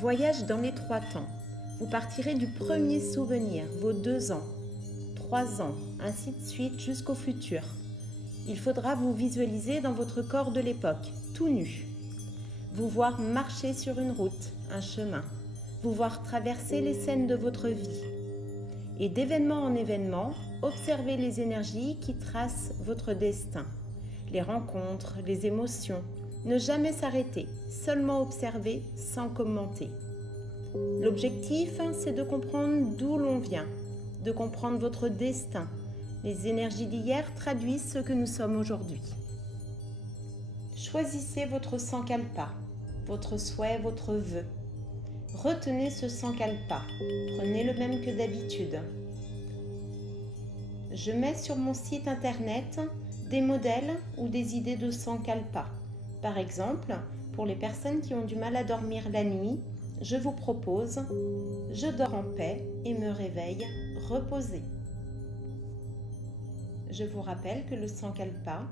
Voyage dans les 3 temps. Vous partirez du premier souvenir, vos 2 ans, 3 ans, ainsi de suite jusqu'au futur. Il faudra vous visualiser dans votre corps de l'époque, tout nu. Vous voir marcher sur une route, un chemin. Vous voir traverser les scènes de votre vie. Et d'événement en événement, observez les énergies qui tracent votre destin. Les rencontres, les émotions. Ne jamais s'arrêter, seulement observer sans commenter. L'objectif, c'est de comprendre d'où l'on vient, de comprendre votre destin. Les énergies d'hier traduisent ce que nous sommes aujourd'hui. Choisissez votre sankalpa, votre souhait, votre vœu. Retenez ce sankalpa, prenez le même que d'habitude. Je mets sur mon site internet des modèles ou des idées de sankalpa. Par exemple, pour les personnes qui ont du mal à dormir la nuit, je vous propose « Je dors en paix et me réveille reposé ». Je vous rappelle que le sankalpa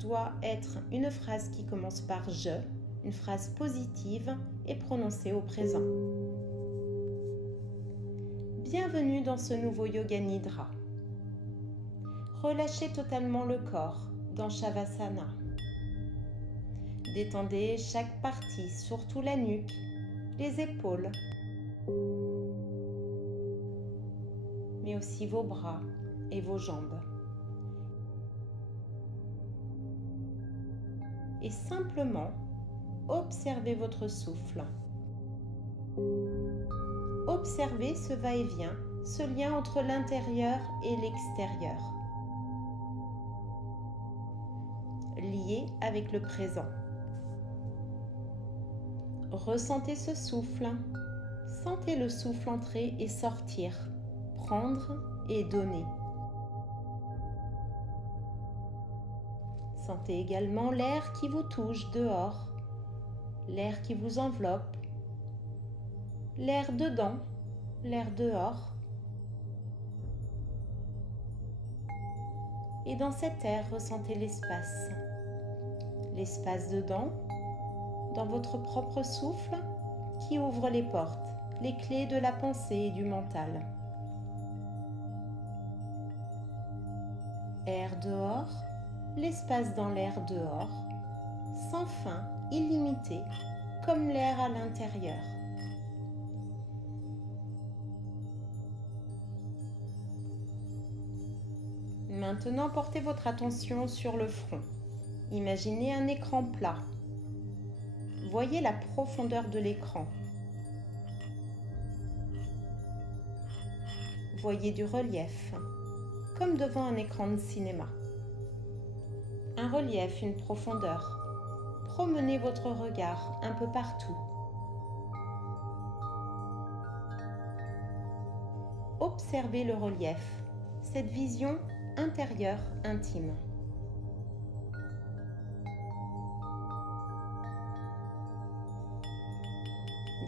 doit être une phrase qui commence par « je », une phrase positive et prononcée au présent. Bienvenue dans ce nouveau Yoga Nidra. Relâchez totalement le corps dans Shavasana. Détendez chaque partie, surtout la nuque, les épaules, mais aussi vos bras et vos jambes. Et simplement, observez votre souffle. Observez ce va-et-vient, ce lien entre l'intérieur et l'extérieur, lié avec le présent. Ressentez ce souffle, sentez le souffle entrer et sortir, prendre et donner. Sentez également l'air qui vous touche dehors, l'air qui vous enveloppe, l'air dedans, l'air dehors. Et dans cet air, ressentez l'espace. L'espace dedans, dans votre propre souffle qui ouvre les portes, les clés de la pensée et du mental. Air dehors, l'espace dans l'air dehors, sans fin, illimité, comme l'air à l'intérieur. Maintenant, portez votre attention sur le front. Imaginez un écran plat. Voyez la profondeur de l'écran. Voyez du relief, comme devant un écran de cinéma. Un relief, une profondeur. Promenez votre regard un peu partout. Observez le relief, cette vision intérieure intime.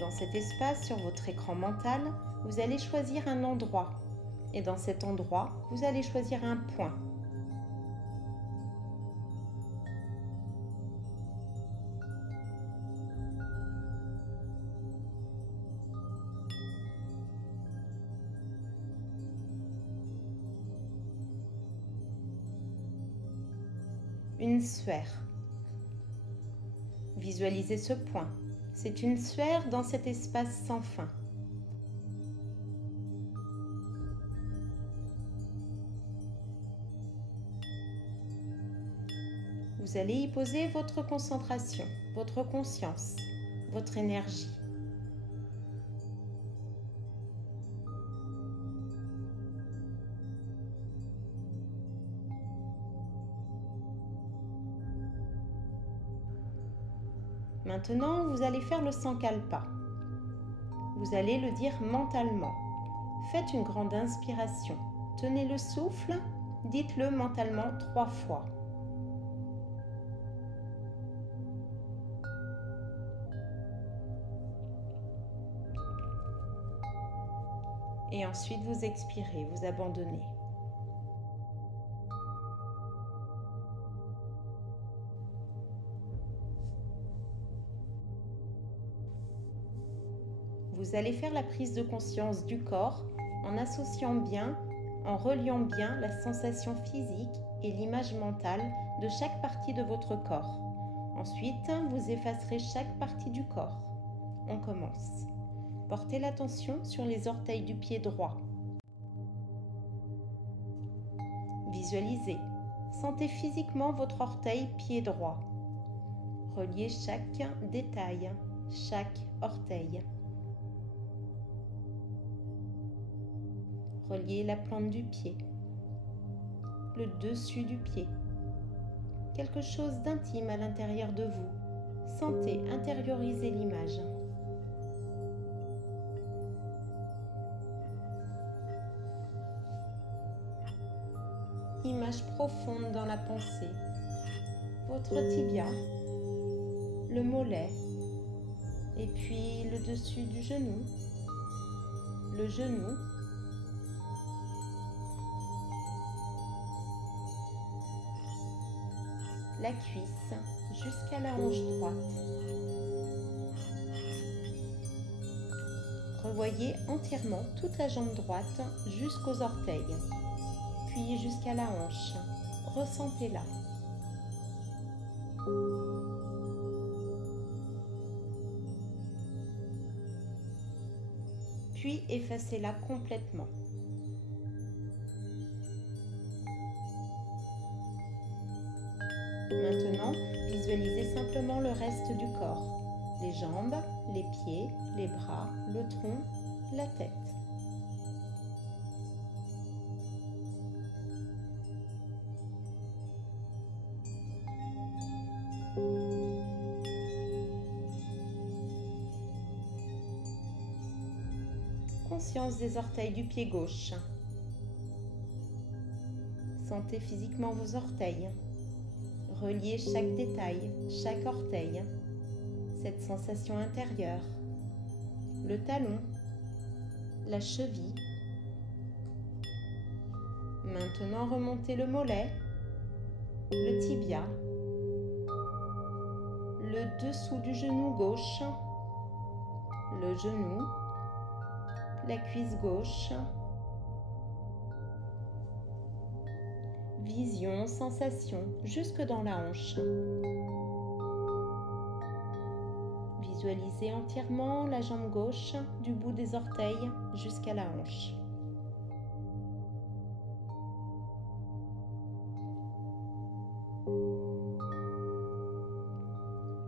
Dans cet espace, sur votre écran mental, vous allez choisir un endroit. Et dans cet endroit, vous allez choisir un point. Une sphère. Visualisez ce point. C'est une sphère dans cet espace sans fin. Vous allez y poser votre concentration, votre conscience, votre énergie. Maintenant, vous allez faire le Sankalpa. Vous allez le dire mentalement. Faites une grande inspiration. Tenez le souffle, dites-le mentalement 3 fois. Et ensuite, vous expirez, vous abandonnez. Vous allez faire la prise de conscience du corps en associant bien, en reliant bien la sensation physique et l'image mentale de chaque partie de votre corps. Ensuite, vous effacerez chaque partie du corps. On commence. Portez l'attention sur les orteils du pied droit. Visualisez. Sentez physiquement votre orteil pied droit. Reliez chaque détail, chaque orteil. Reliez la plante du pied, le dessus du pied. Quelque chose d'intime à l'intérieur de vous. Sentez, intériorisez l'image. Image profonde dans la pensée. Votre tibia, le mollet, et puis le dessus du genou, le genou, la cuisse jusqu'à la hanche droite. Revoyez entièrement toute la jambe droite jusqu'aux orteils, puis jusqu'à la hanche. Ressentez-la. Puis effacez-la complètement. Maintenant, visualisez simplement le reste du corps. Les jambes, les pieds, les bras, le tronc, la tête. Conscience des orteils du pied gauche. Sentez physiquement vos orteils. Reliez chaque détail, chaque orteil, cette sensation intérieure, le talon, la cheville. Maintenant, remontez le mollet, le tibia, le dessous du genou gauche, le genou, la cuisse gauche. Vision, sensation, jusque dans la hanche. Visualisez entièrement la jambe gauche du bout des orteils jusqu'à la hanche.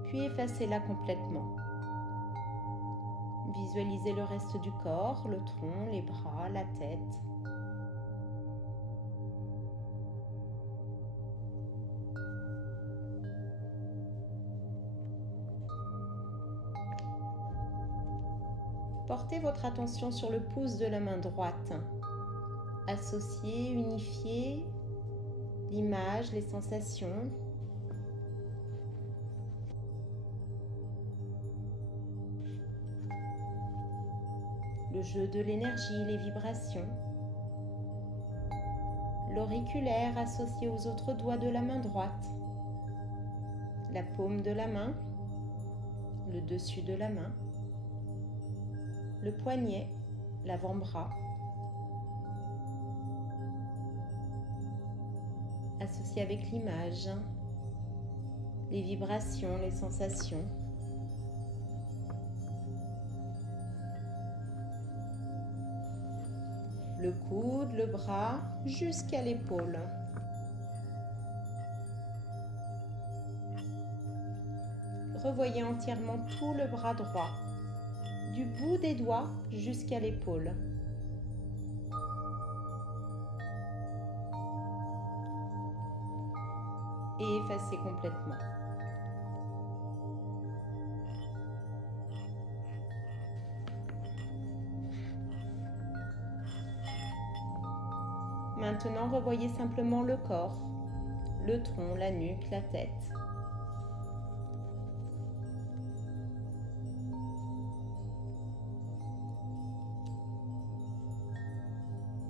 Puis effacez-la complètement. Visualisez le reste du corps, le tronc, les bras, la tête. Portez votre attention sur le pouce de la main droite. Associez, unifiez l'image, les sensations. Le jeu de l'énergie, les vibrations. L'auriculaire associé aux autres doigts de la main droite. La paume de la main. Le dessus de la main. Le poignet, l'avant-bras, associé avec l'image, les vibrations, les sensations. Le coude, le bras, jusqu'à l'épaule. Revoyez entièrement tout le bras droit, du bout des doigts jusqu'à l'épaule. Et effacez complètement. Maintenant, revoyez simplement le corps, le tronc, la nuque, la tête.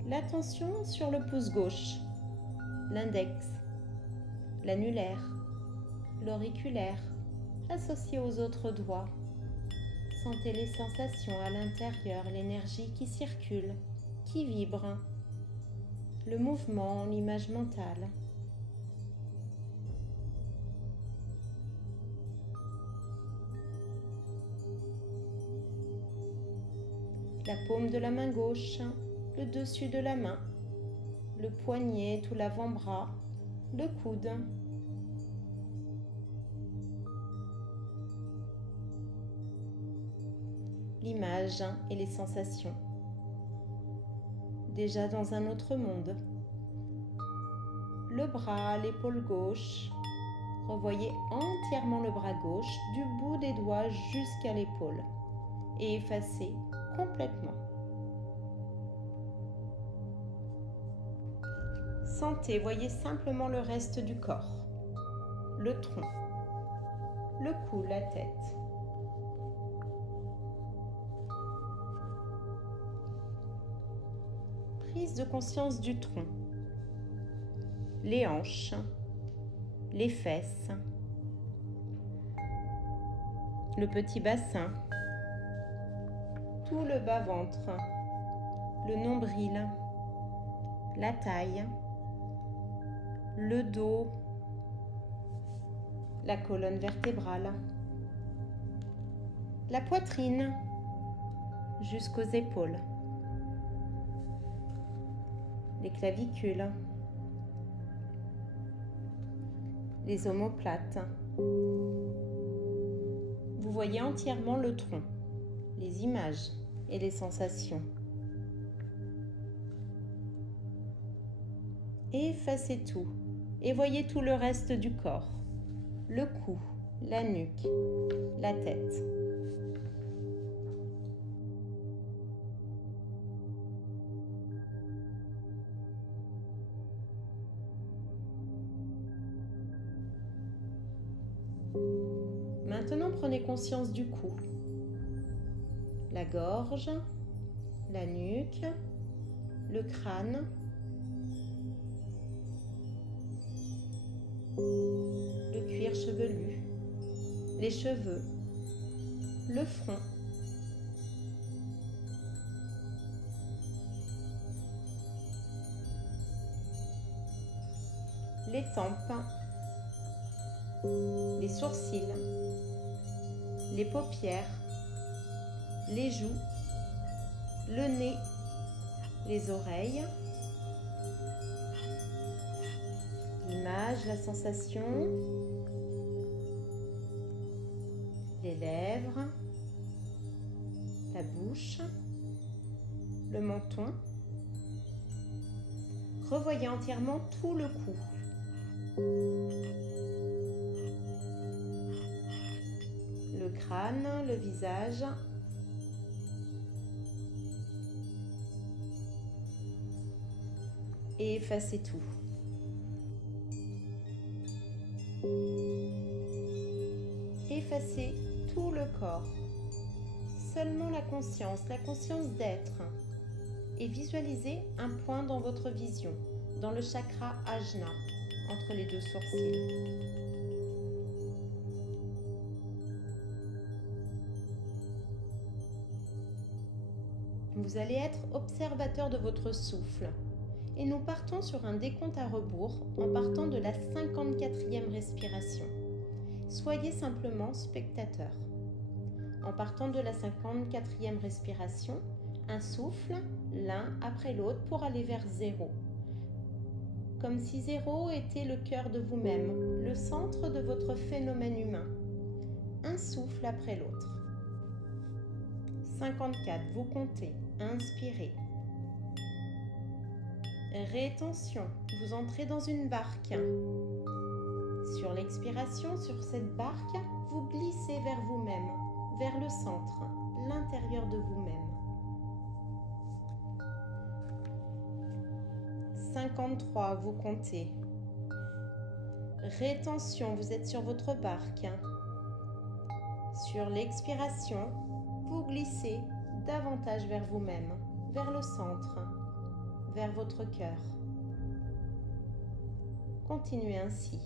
L'attention sur le pouce gauche, l'index, l'annulaire, l'auriculaire, associé aux autres doigts. Sentez les sensations à l'intérieur, l'énergie qui circule, qui vibre, le mouvement, l'image mentale. La paume de la main gauche, le dessus de la main, le poignet, tout l'avant-bras, le coude. L'image et les sensations. Déjà dans un autre monde. Le bras, l'épaule gauche. Revoyez entièrement le bras gauche du bout des doigts jusqu'à l'épaule et effacez complètement. Sentez, voyez simplement le reste du corps, le tronc, le cou, la tête. Prise de conscience du tronc, les hanches, les fesses, le petit bassin, tout le bas-ventre, le nombril, la taille, le dos, la colonne vertébrale, la poitrine jusqu'aux épaules, les clavicules, les omoplates. Vous voyez entièrement le tronc, les images et les sensations. Effacez tout et voyez tout le reste du corps, le cou, la nuque, la tête. Maintenant, prenez conscience du cou, la gorge, la nuque, le crâne, le cuir chevelu, les cheveux, le front, les tempes, les sourcils, les paupières, les joues, le nez, les oreilles, l'image, la sensation, les lèvres, la bouche, le menton. Revoyez entièrement tout le cou. Le crâne, le visage. Et effacez tout. Effacez tout le corps. Seulement la conscience d'être. Et visualisez un point dans votre vision, dans le chakra Ajna, entre les deux sourcils. Vous allez être observateur de votre souffle et nous partons sur un décompte à rebours en partant de la 54e respiration. Soyez simplement spectateur. En partant de la 54e respiration, un souffle l'un après l'autre pour aller vers 0. Comme si 0 était le cœur de vous-même, le centre de votre phénomène humain. Un souffle après l'autre. 54, vous comptez, inspirez. Rétention, vous entrez dans une barque. Sur l'expiration, sur cette barque, vous glissez vers vous-même, vers le centre, l'intérieur de vous-même. 53, vous comptez. Rétention, vous êtes sur votre barque. Sur l'expiration, vous glissez davantage vers vous-même, vers le centre, vers votre cœur. Continuez ainsi.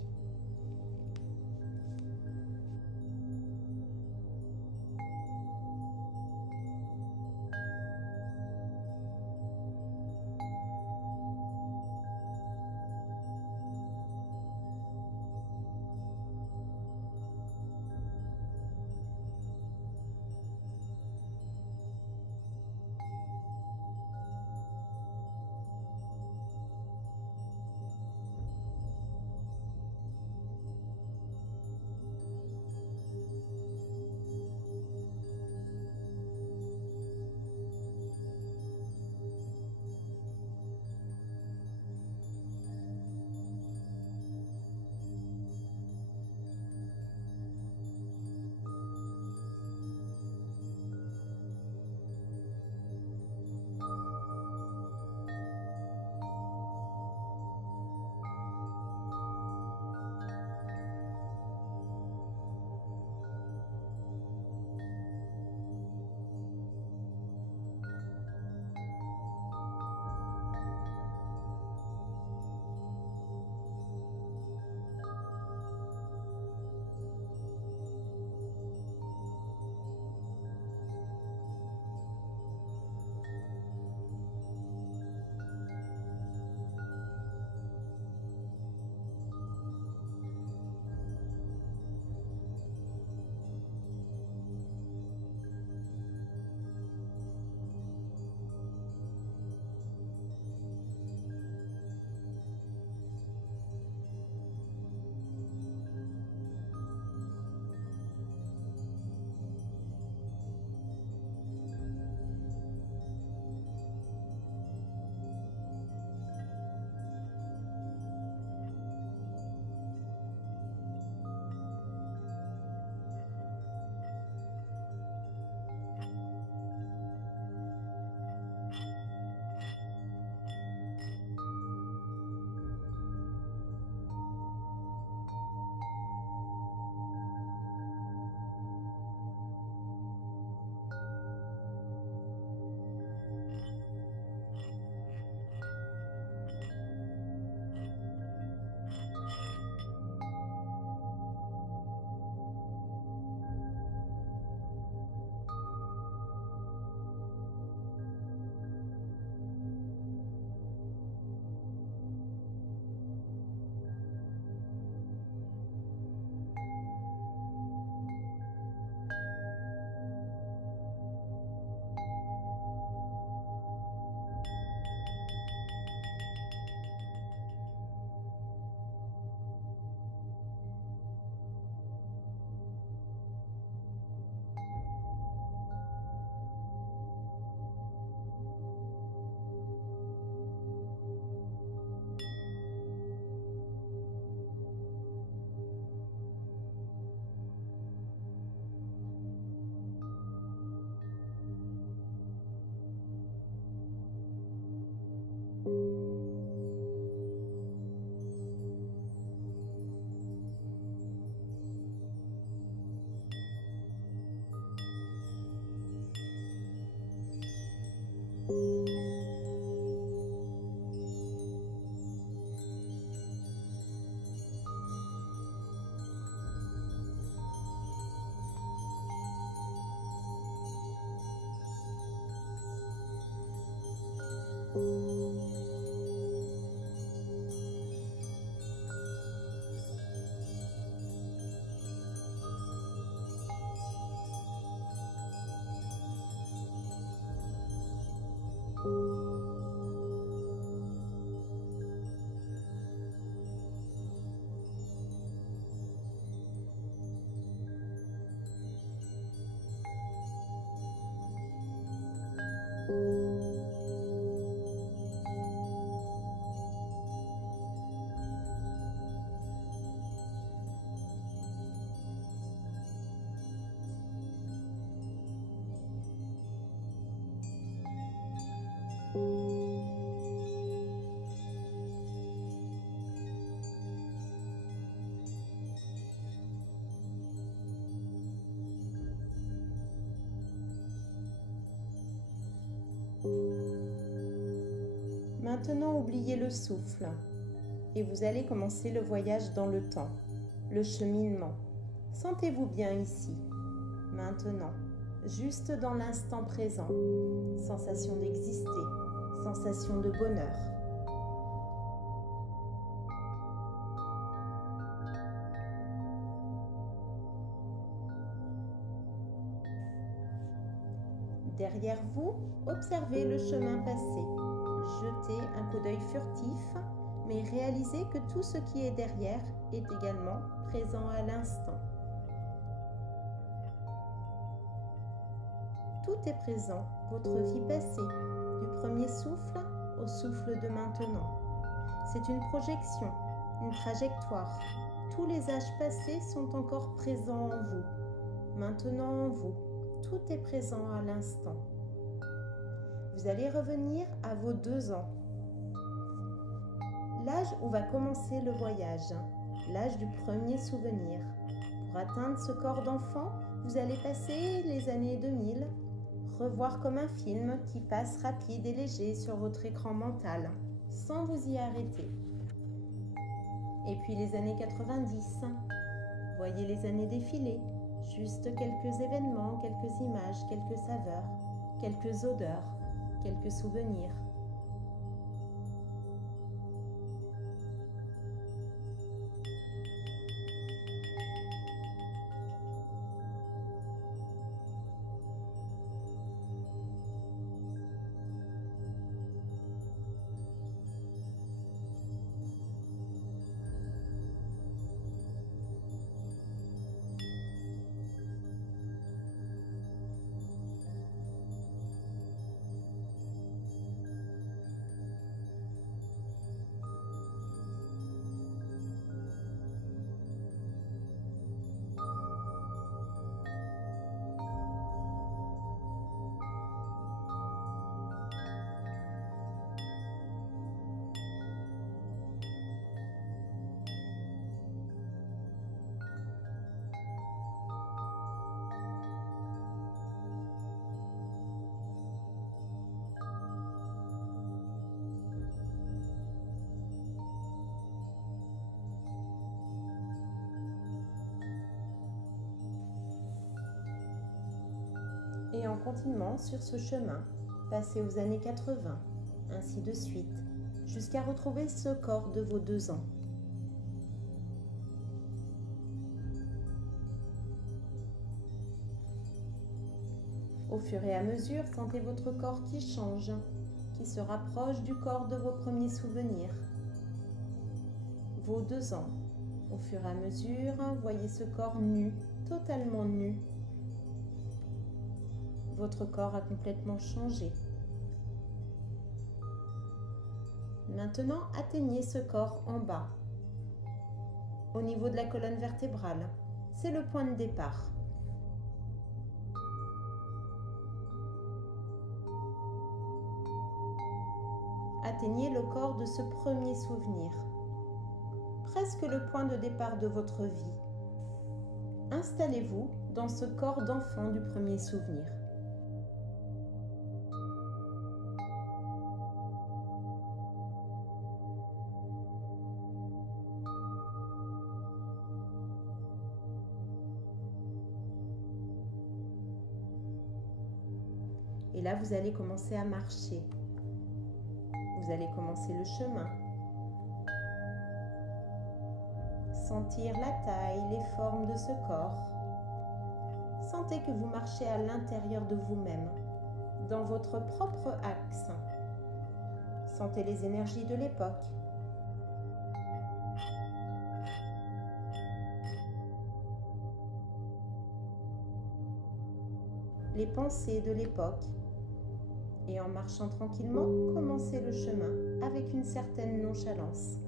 Maintenant, oubliez le souffle et vous allez commencer le voyage dans le temps, le cheminement. Sentez-vous bien ici, maintenant, juste dans l'instant présent. Sensation d'exister, sensation de bonheur. Derrière vous, observez le chemin passé. Jetez un coup d'œil furtif, mais réalisez que tout ce qui est derrière est également présent à l'instant. Tout est présent, votre vie passée, du premier souffle au souffle de maintenant. C'est une projection, une trajectoire. Tous les âges passés sont encore présents en vous, maintenant en vous. Tout est présent à l'instant. Vous allez revenir à vos 2 ans. L'âge où va commencer le voyage, l'âge du premier souvenir. Pour atteindre ce corps d'enfant, vous allez passer les années 2000, revoir comme un film qui passe rapide et léger sur votre écran mental, sans vous y arrêter. Et puis les années 90, voyez les années défiler. Juste quelques événements, quelques images, quelques saveurs, quelques odeurs, quelques souvenirs. Et en continuant sur ce chemin, passez aux années 80, ainsi de suite, jusqu'à retrouver ce corps de vos 2 ans. Au fur et à mesure, sentez votre corps qui change, qui se rapproche du corps de vos premiers souvenirs. Vos 2 ans. Au fur et à mesure, voyez ce corps nu, totalement nu. Votre corps a complètement changé. Maintenant, atteignez ce corps en bas, au niveau de la colonne vertébrale. C'est le point de départ. Atteignez le corps de ce premier souvenir, presque le point de départ de votre vie. Installez-vous dans ce corps d'enfant du premier souvenir. Et là, vous allez commencer à marcher. Vous allez commencer le chemin. Sentir la taille, les formes de ce corps. Sentez que vous marchez à l'intérieur de vous-même, dans votre propre axe. Sentez les énergies de l'époque. Les pensées de l'époque. Et en marchant tranquillement, commencez le chemin avec une certaine nonchalance.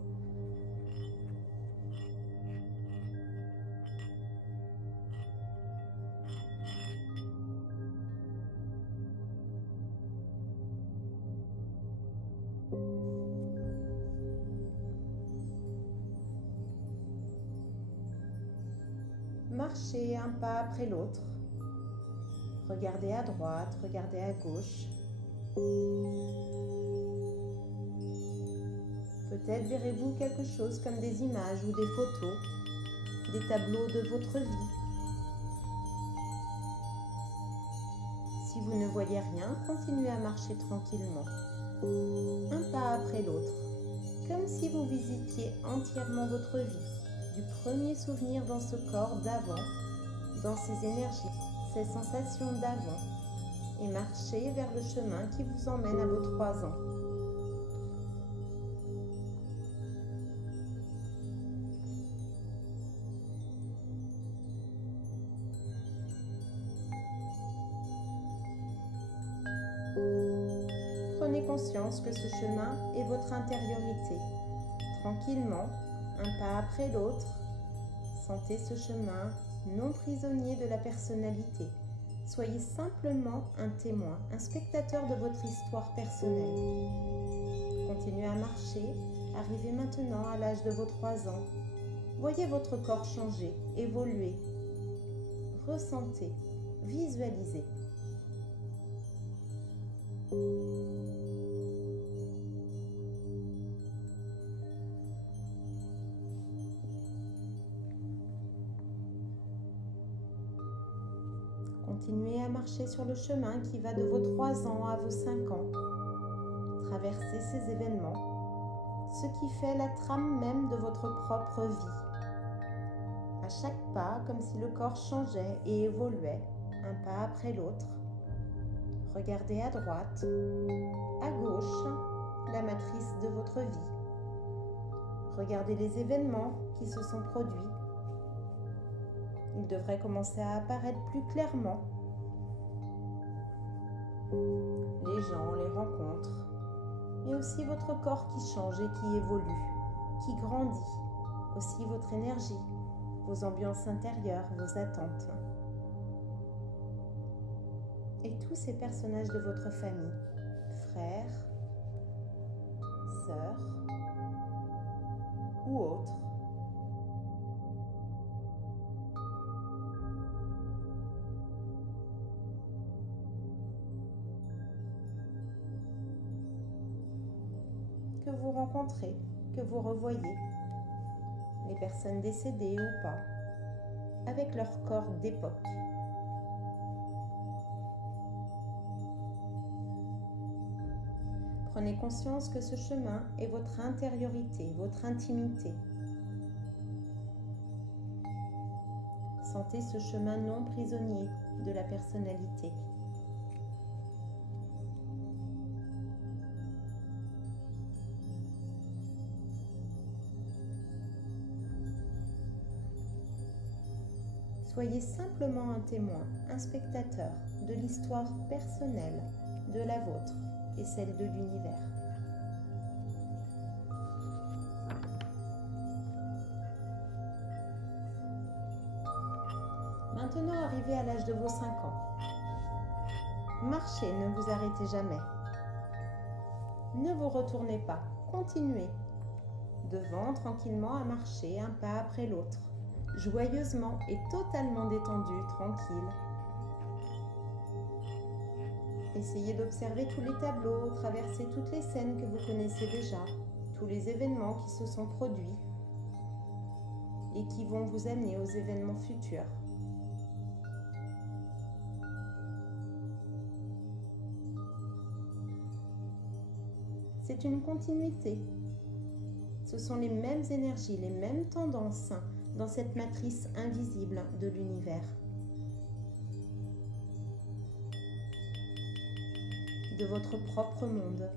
Marchez un pas après l'autre. Regardez à droite, regardez à gauche. Peut-être verrez-vous quelque chose comme des images ou des photos, des tableaux de votre vie. Si vous ne voyez rien, continuez à marcher tranquillement, un pas après l'autre, comme si vous visitiez entièrement votre vie, du premier souvenir dans ce corps d'avant, dans ces énergies, ces sensations d'avant, et marchez vers le chemin qui vous emmène à vos 3 ans. Prenez conscience que ce chemin est votre intériorité. Tranquillement, un pas après l'autre, sentez ce chemin non prisonnier de la personnalité. Soyez simplement un témoin, un spectateur de votre histoire personnelle. Continuez à marcher, arrivez maintenant à l'âge de vos 3 ans. Voyez votre corps changer, évoluer. Ressentez, visualisez. Continuez à marcher sur le chemin qui va de vos 3 ans à vos 5 ans. Traversez ces événements, ce qui fait la trame même de votre propre vie. À chaque pas, comme si le corps changeait et évoluait, un pas après l'autre. Regardez à droite, à gauche, la matrice de votre vie. Regardez les événements qui se sont produits. Ils devraient commencer à apparaître plus clairement. Les gens, les rencontres, mais aussi votre corps qui change et qui évolue, qui grandit, aussi votre énergie, vos ambiances intérieures, vos attentes. Et tous ces personnages de votre famille, frères, sœurs ou autres. Que vous rencontrez, que vous revoyez, les personnes décédées ou pas, avec leur corps d'époque. Prenez conscience que ce chemin est votre intériorité, votre intimité. Sentez ce chemin non prisonnier de la personnalité. Soyez simplement un témoin, un spectateur de l'histoire personnelle de la vôtre et celle de l'univers. Maintenant, arrivez à l'âge de vos 5 ans. Marchez, ne vous arrêtez jamais. Ne vous retournez pas, continuez. Devant, tranquillement, à marcher un pas après l'autre, joyeusement et totalement détendu, tranquille. Essayez d'observer tous les tableaux, traverser toutes les scènes que vous connaissez déjà, tous les événements qui se sont produits et qui vont vous amener aux événements futurs. C'est une continuité. Ce sont les mêmes énergies, les mêmes tendances dans cette matrice invisible de l'univers. De votre propre monde.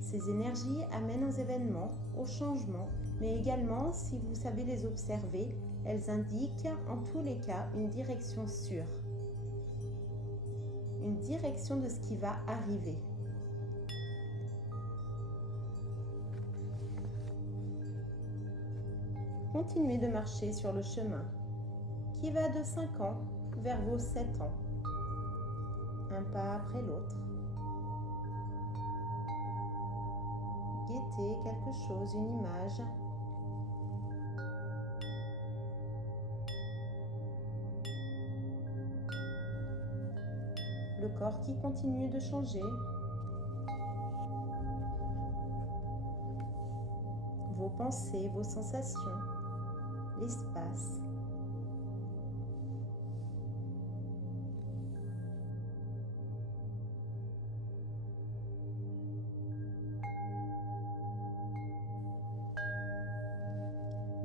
Ces énergies amènent aux événements, aux changements, mais également, si vous savez les observer, elles indiquent en tous les cas une direction sûre. Une direction de ce qui va arriver. Continuez de marcher sur le chemin qui va de 5 ans vers vos 7 ans, un pas après l'autre. Guettez quelque chose, une image. Le corps qui continue de changer. Vos vos pensées, vos sensations, l'espace.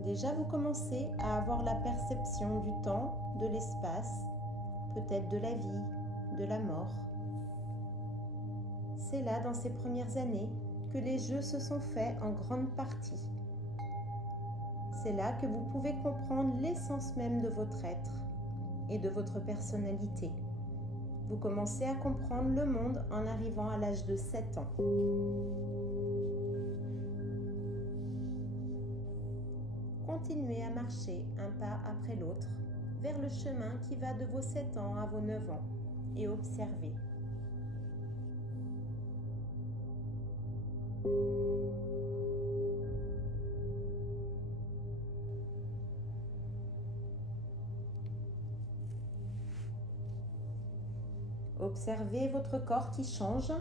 Déjà, vous commencez à avoir la perception du temps, de l'espace, peut-être de la vie, de la mort. C'est là, dans ces premières années, que les jeux se sont faits en grande partie. C'est là que vous pouvez comprendre l'essence même de votre être et de votre personnalité. Vous commencez à comprendre le monde en arrivant à l'âge de 7 ans. Continuez à marcher un pas après l'autre vers le chemin qui va de vos 7 ans à vos 9 ans et observez. Observez votre corps qui change,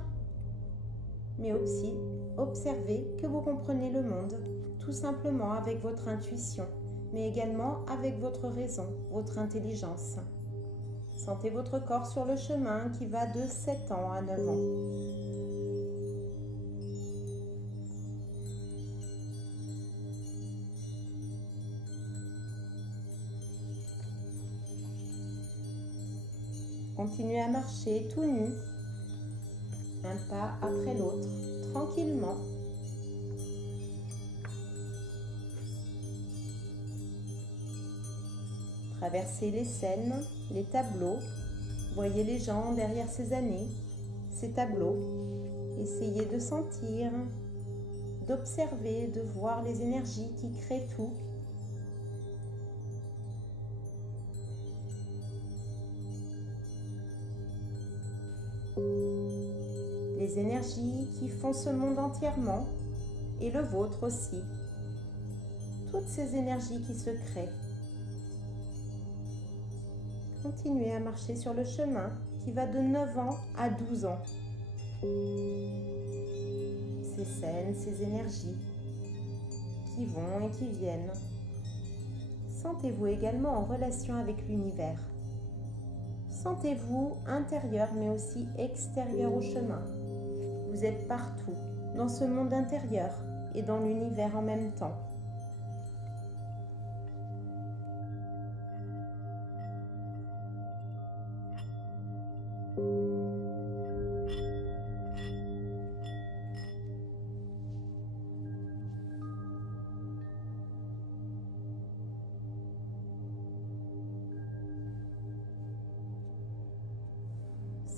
mais aussi observez que vous comprenez le monde, tout simplement avec votre intuition, mais également avec votre raison, votre intelligence. Sentez votre corps sur le chemin qui va de 7 ans à 9 ans. Continuez à marcher tout nu, un pas après l'autre, tranquillement. Traversez les scènes, les tableaux, voyez les gens derrière ces années, ces tableaux. Essayez de sentir, d'observer, de voir les énergies qui créent tout. Les énergies qui font ce monde entièrement et le vôtre aussi. Toutes ces énergies qui se créent. Continuez à marcher sur le chemin qui va de 9 ans à 12 ans. Ces scènes, ces énergies qui vont et qui viennent. Sentez-vous également en relation avec l'univers. Sentez-vous intérieur mais aussi extérieur au chemin. Vous êtes partout, dans ce monde intérieur et dans l'univers en même temps.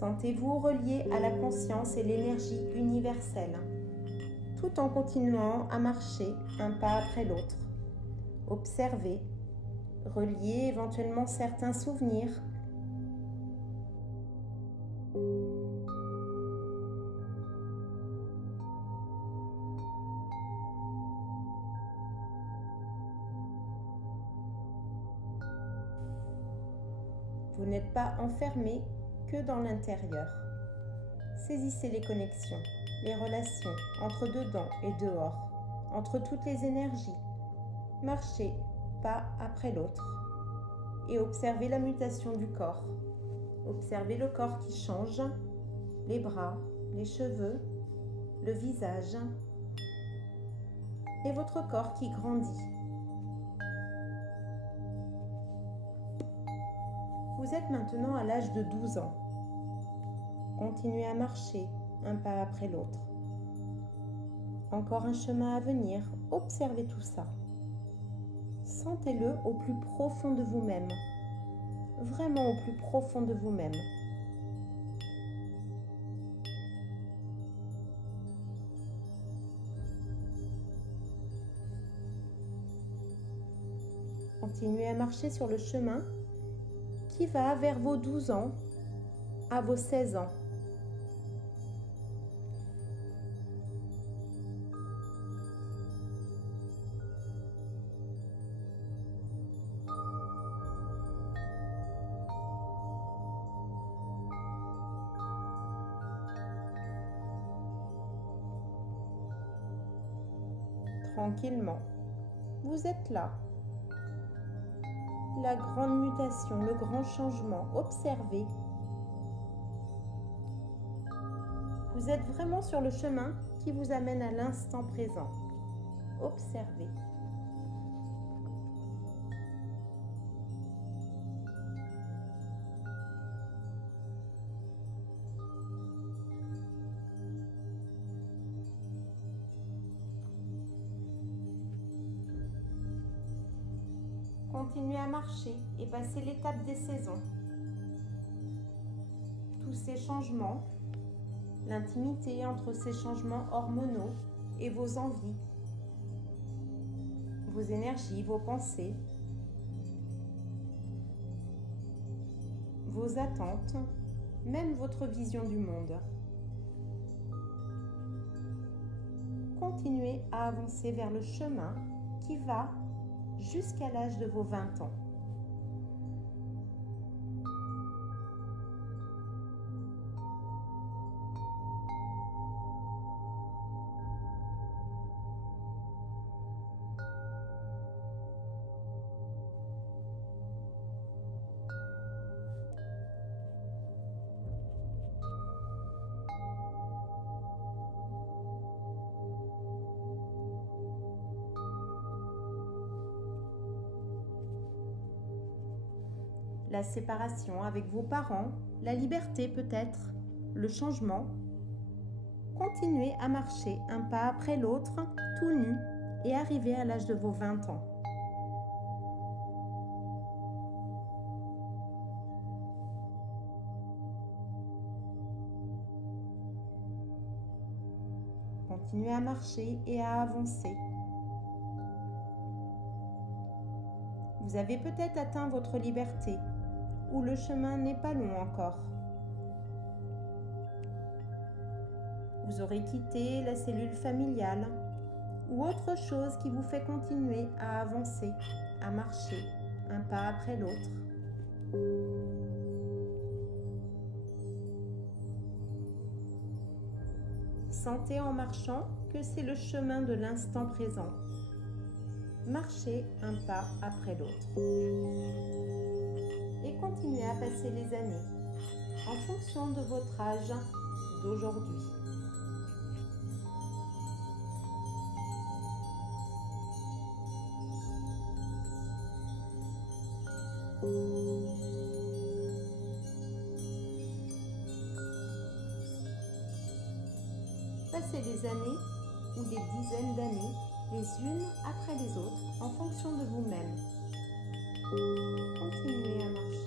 Sentez-vous relié à la conscience et l'énergie universelle, tout en continuant à marcher un pas après l'autre. Observez, reliez éventuellement certains souvenirs. Vous n'êtes pas enfermé que dans l'intérieur. Saisissez les connexions, les relations entre dedans et dehors, entre toutes les énergies. Marchez pas après l'autre et observez la mutation du corps. Observez le corps qui change, les bras, les cheveux, le visage et votre corps qui grandit. Vous êtes maintenant à l'âge de 12 ans. Continuez à marcher un pas après l'autre. Encore un chemin à venir, observez tout ça. Sentez-le au plus profond de vous-même, vraiment au plus profond de vous-même. Continuez à marcher sur le chemin qui va vers vos 12 ans à vos 16 ans. tranquillement. Vous êtes là. La grande mutation, le grand changement, observez. Vous êtes vraiment sur le chemin qui vous amène à l'instant présent. Observez. Continuez à marcher et passez l'étape des saisons. Tous ces changements, l'intimité entre ces changements hormonaux et vos envies, vos énergies, vos pensées, vos attentes, même votre vision du monde. Continuez à avancer vers le chemin qui va jusqu'à l'âge de vos 20 ans. La séparation avec vos parents, la liberté peut-être, le changement. Continuez à marcher un pas après l'autre, tout nu, et arrivez à l'âge de vos 20 ans. Continuez à marcher et à avancer. Vous avez peut-être atteint votre liberté, ou le chemin n'est pas long encore. Vous aurez quitté la cellule familiale ou autre chose qui vous fait continuer à avancer, à marcher un pas après l'autre. Sentez en marchant que c'est le chemin de l'instant présent. Marchez un pas après l'autre. Et continuez à passer les années en fonction de votre âge d'aujourd'hui. Passez les années ou des dizaines d'années, les unes après les autres, en fonction de vous-même. Continuez à marcher.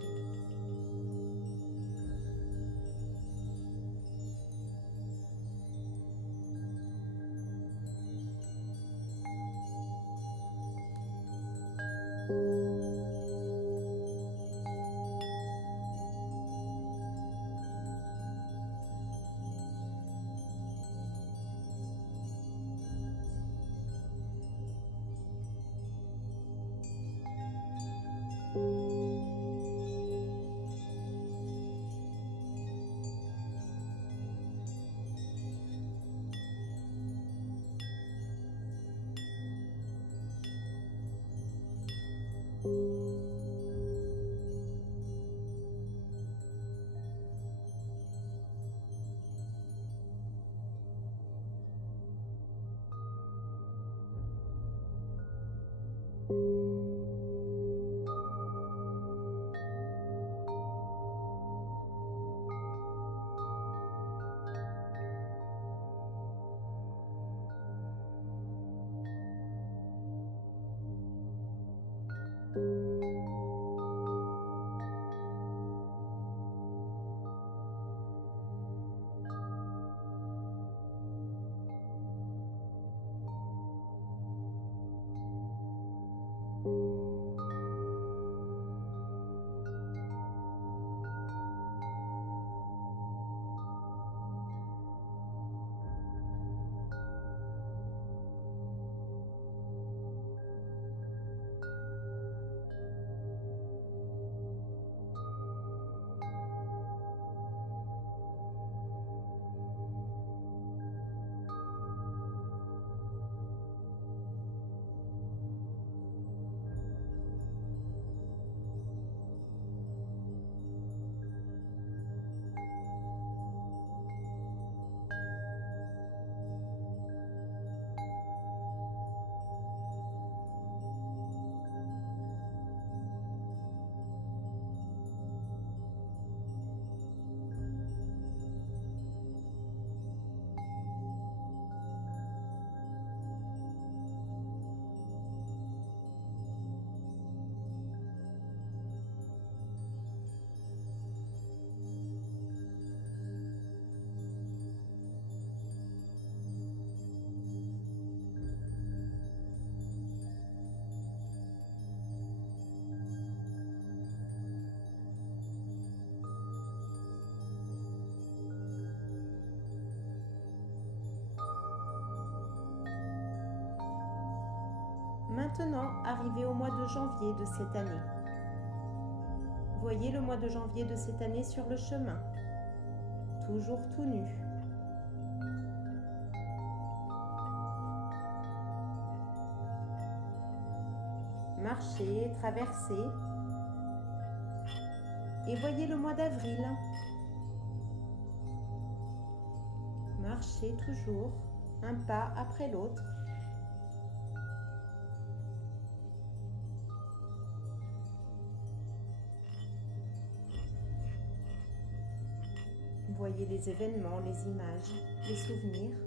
Maintenant, arrivez au mois de janvier de cette année. Voyez le mois de janvier de cette année sur le chemin, toujours tout nu. Marchez, traversez. Et voyez le mois d'avril. Marchez toujours, un pas après l'autre. Voyez les événements, les images, les souvenirs.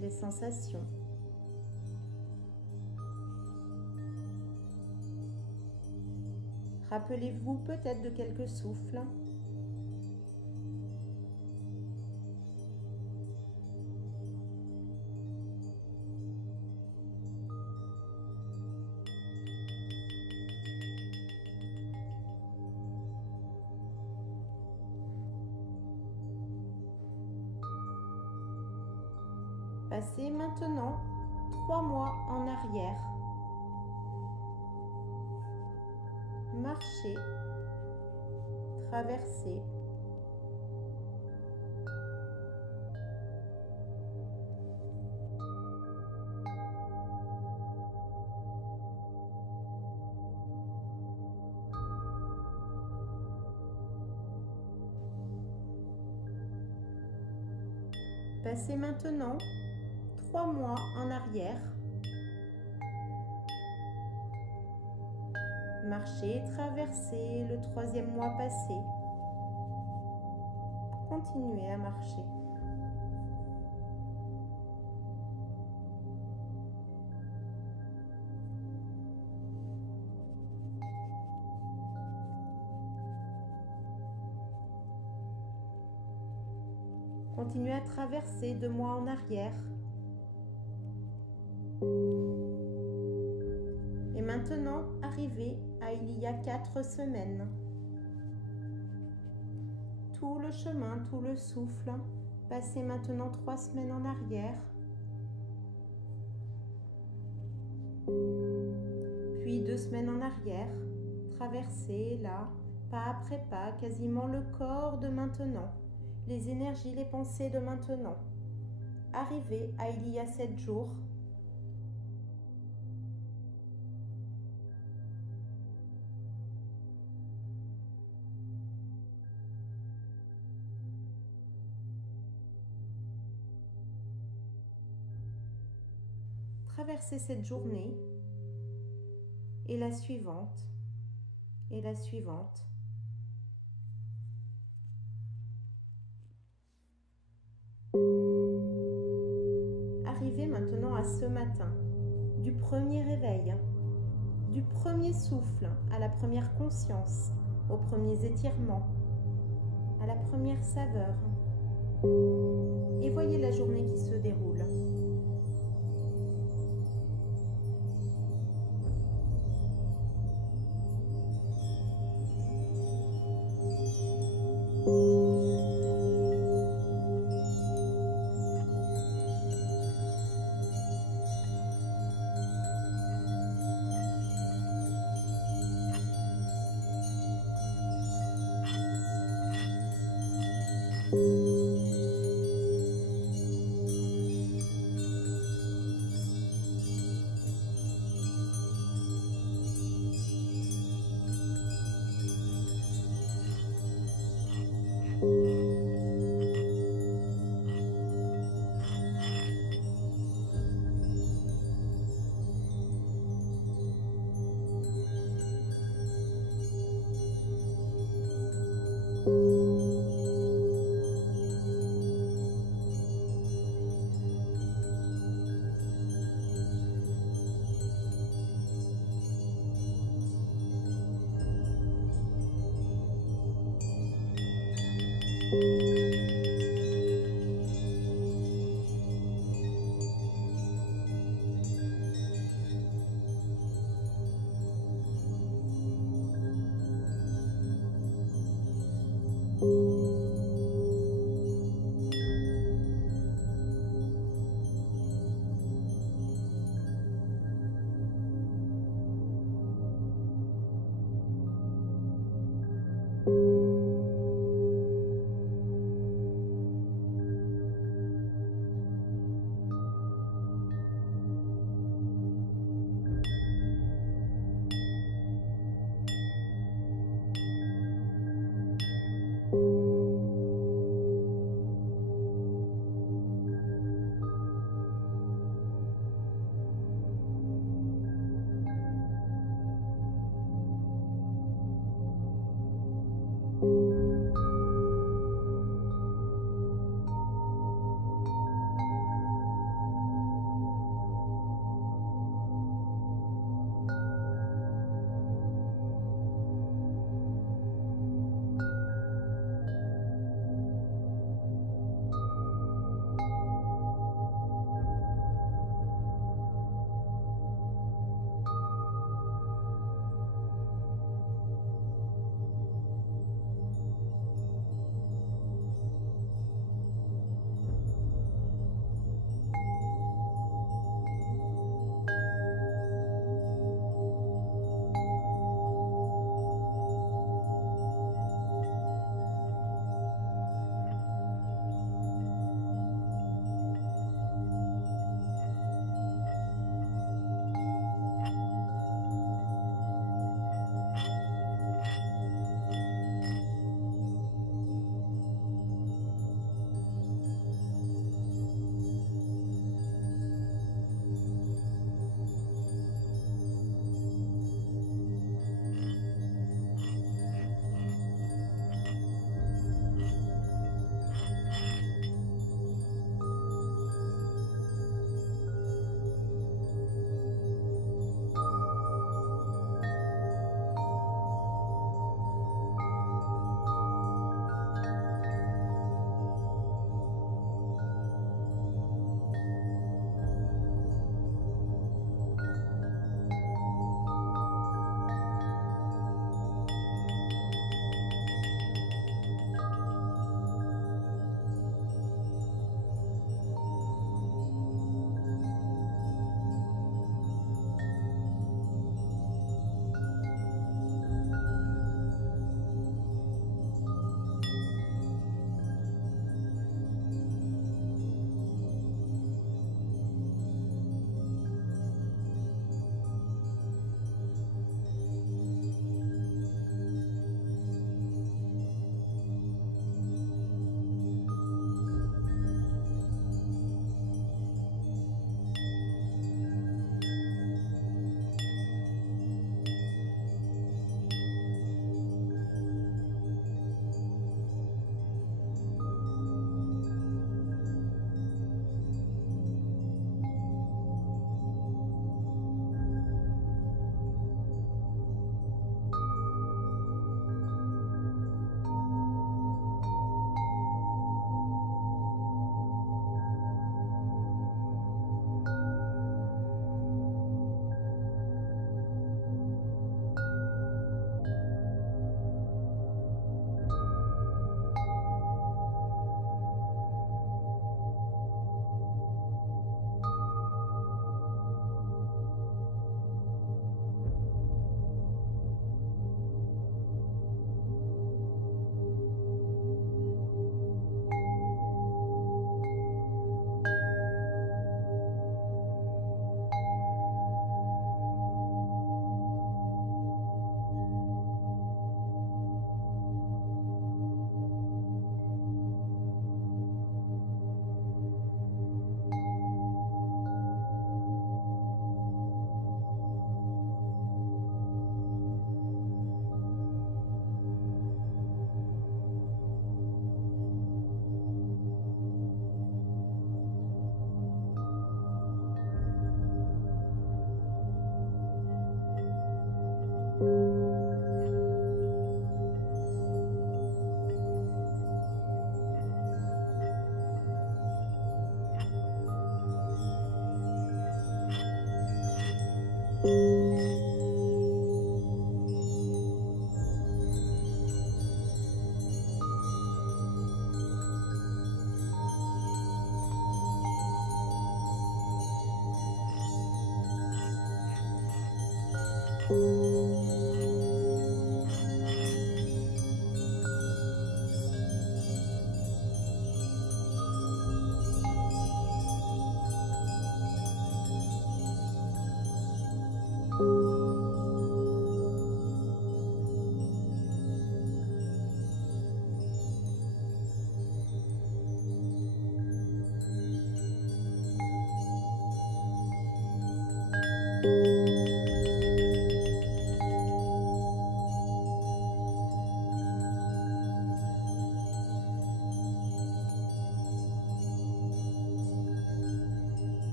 Les sensations. Rappelez-vous peut-être de quelques souffles. Passez maintenant 3 mois en arrière. Marchez, traversez. Passez maintenant 3 mois en arrière. Marchez, traversez le 3e mois passé. Continuez à marcher. Continuez à traverser 2 mois en arrière. Et maintenant, arrivez à il y a 4 semaines. Tout le chemin, tout le souffle. Passez maintenant 3 semaines en arrière. Puis 2 semaines en arrière. Traversez là, pas après pas, quasiment le corps de maintenant. Les énergies, les pensées de maintenant. Arrivez à il y a 7 jours. Traversez cette journée et la suivante et la suivante. Arrivez maintenant à ce matin, du premier réveil, du premier souffle à la première conscience, aux premiers étirements, à la première saveur. Et voyez la journée qui se déroule.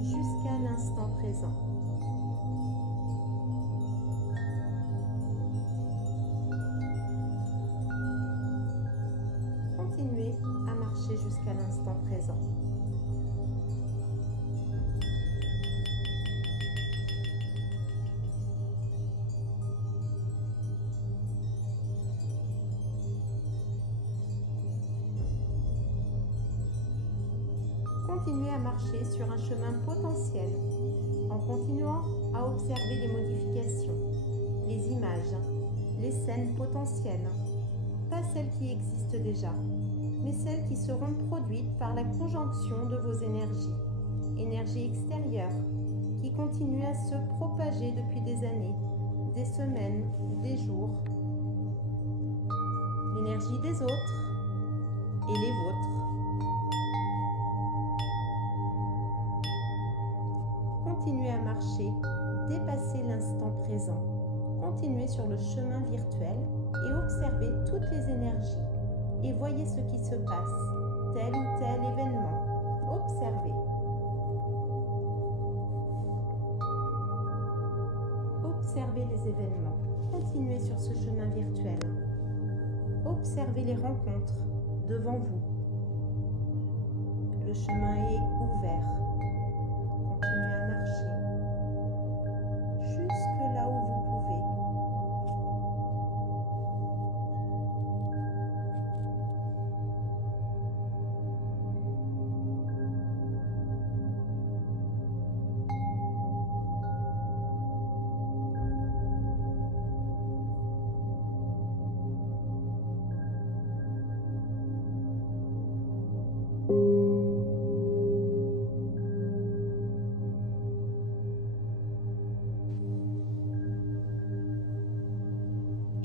Jusqu'à l'instant présent. Continuez à marcher jusqu'à l'instant présent. Continuez à marcher sur un chemin potentiel en continuant à observer les modifications, les images, les scènes potentielles, pas celles qui existent déjà, mais celles qui seront produites par la conjonction de vos énergies, énergies extérieures qui continuent à se propager depuis des années, des semaines, des jours, l'énergie des autres et les vôtres. Continuez à marcher, dépassez l'instant présent. Continuez sur le chemin virtuel et observez toutes les énergies et voyez ce qui se passe. tel ou tel événement. Observez. Observez les événements. Continuez sur ce chemin virtuel. Observez les rencontres devant vous. Le chemin est ouvert. Continuez à marcher jusque là où vous pouvez.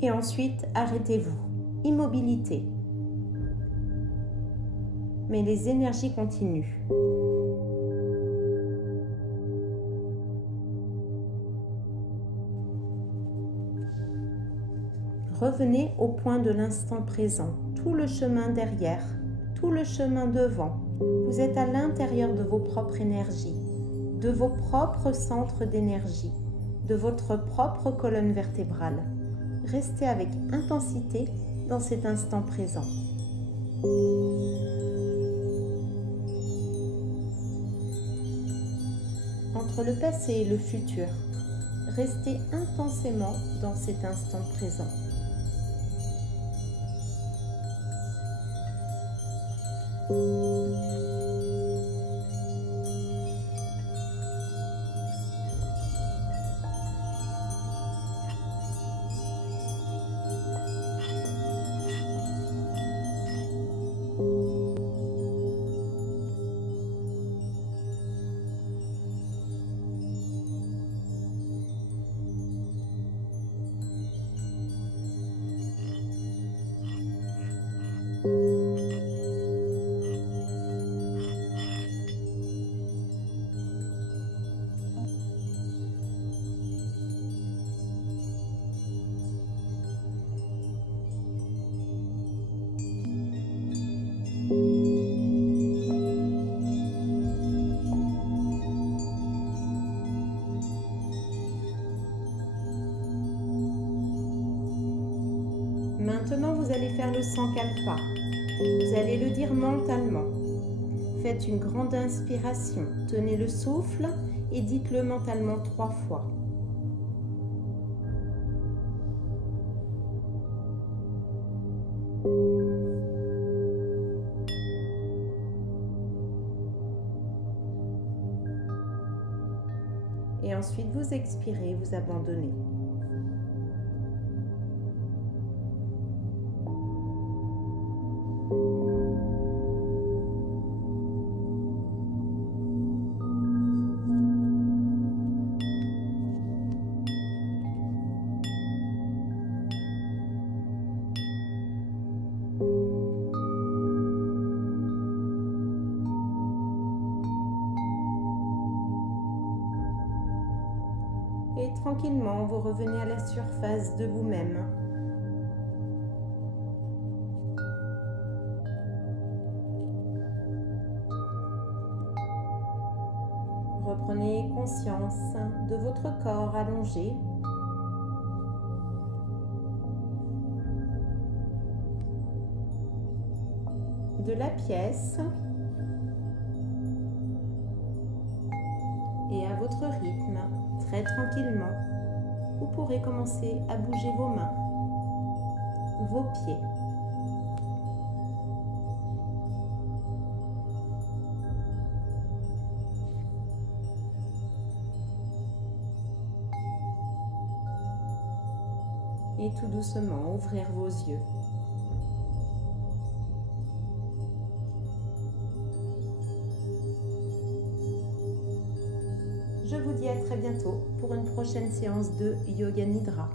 Et ensuite, arrêtez-vous. Immobilité. Mais les énergies continuent. Revenez au point de l'instant présent. Tout le chemin derrière, tout le chemin devant. Vous êtes à l'intérieur de vos propres énergies, de vos propres centres d'énergie, de votre propre colonne vertébrale. Restez avec intensité dans cet instant présent. Entre le passé et le futur, restez intensément dans cet instant présent. Maintenant, vous allez faire le Sankalpa. Vous allez le dire mentalement. Faites une grande inspiration. Tenez le souffle et dites-le mentalement 3 fois. Et ensuite, vous expirez, vous abandonnez. Et tranquillement, vous revenez à la surface de vous-même. Reprenez conscience de votre corps allongé. De la pièce. Et à votre rythme, très tranquillement, vous pourrez commencer à bouger vos mains, vos pieds. Et tout doucement, ouvrir vos yeux. Je vous dis à très bientôt pour une prochaine séance de Yoga Nidra.